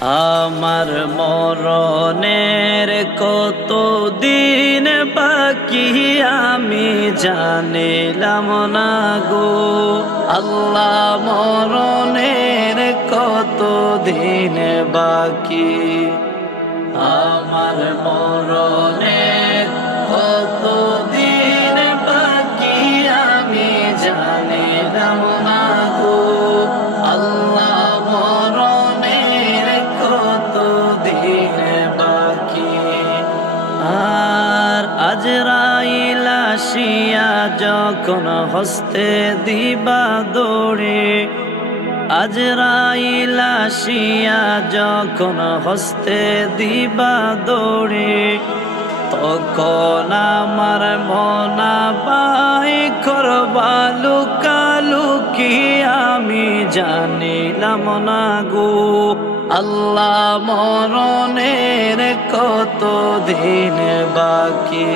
আমার মরণের কত দিন বাকি আমি জানিলাম না গো আল্লাহ মরণের কত দিন বাকি আমার মরণের কত দিন বাকি আমি জানিলাম না গো আল্লাহ মরণের কত দিন বাকি আর আজরাইল আসিয়া যখন হস্তে দিবা দৌড়ে আজরাইল আসিয়া যখন হস্তে দিবা দৌড়ে তখন আমার মনা বাই করবা লুকালুকি আমি জানিলাম না গো আল্লাহ মরণের কত দিন বাকি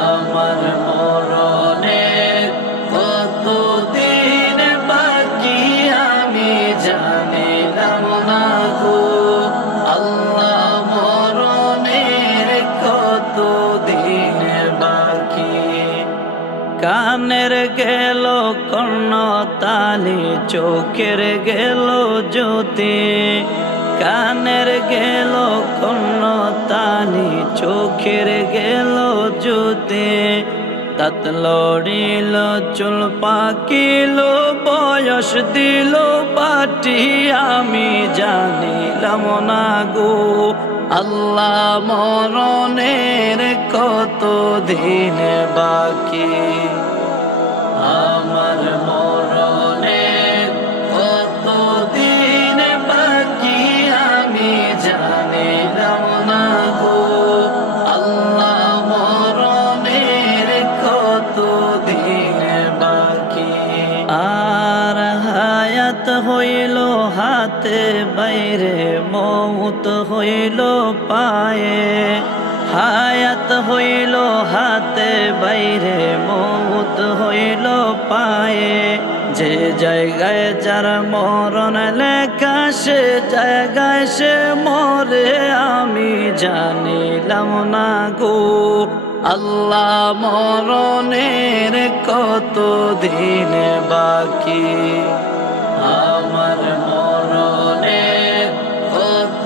আমার মরণের কত দিন বাকি আমি জানিলাম না গো আল্লাহ মরণের কত দিন বাকি কানের গেল কর্ণতালি চোখের গেল জ্যোতি কানের গেল কর্ণতালি চোখের গেল জ্যোতি দাঁত লড়িল চুল পাকিল বয়স দিল পাটি আমি জানিলাম না গো আল্লাহ মরণের কত দিন বাকি আমার মরণের কত দিন বাকি আমি জানিলাম না গো আল্লাহ মরণের কত দিন বাকি আর হায়াত হইল হাতে বাইরে মৌত হইল পায়ে হায়াত হইল হাতে বাইরে মৌত হইল পায়ে যে জায়গায় যার মরণ লেখা সে জায়গায় সে মরে আমি জানিলাম না গো আল্লাহ মরণের কত দিন বাকি আমার মরণের কত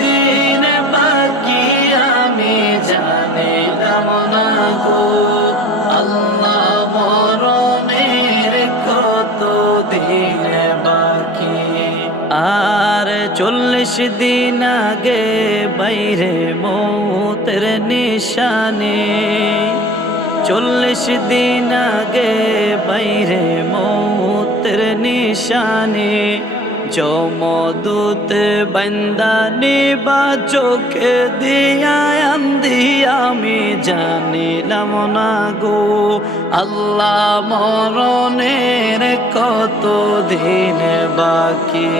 দিন বাকি আমি জানিলাম না গো আল্লাহ মরণের কত দিন বাকি আর 40 দিন আগে বাইরে মৌতের নিশানে 40 দিন আগে বাইরে মৌতের নিশানে যমদূত বান্দানি বা চোখে দিয়া আন্ধি আমি জানিলাম না গো আল্লাহ মরণের কত দিন বাকি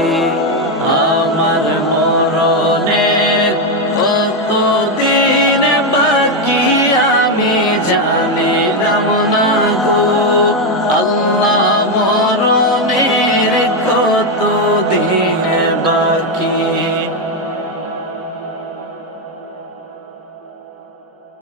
আমার